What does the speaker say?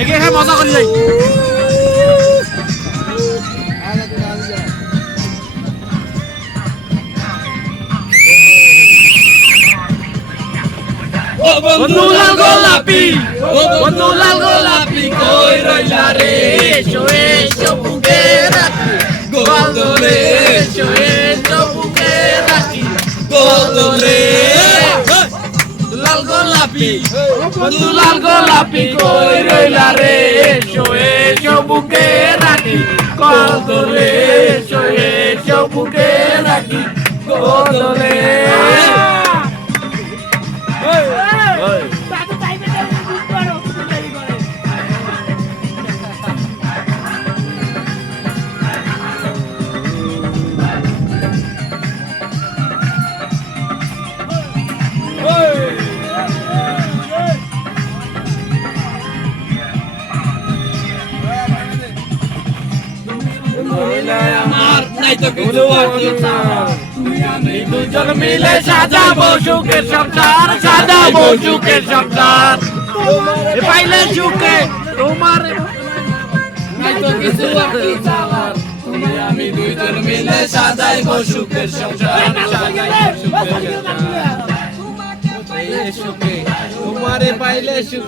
একে মজা করি যাই বন্ধু লাল গোলাপি বন্ধু লাল গোলাপি কই রইলা রে এসো এসো বুকে রাখি গোদরে এসো এসো বুকে রাখি গোদরে লাল গোলাপি বন্ধু লাল গোলাপি কই রইলা রে এসো এসো বুকে রাখি গোদরে এসো এসো বুকে রাখি গোদরে আমার নাই তো কিছু আমি দুজন মিলে সাজাবো সুখের সংসার সাজাবো সুখের সংসার পাইলে সুখে তোমার নাই তো কিছু আমি দুজন মিলে সাজাইবো সুখের সংসার সুখে তোমারে পাইলে সুখ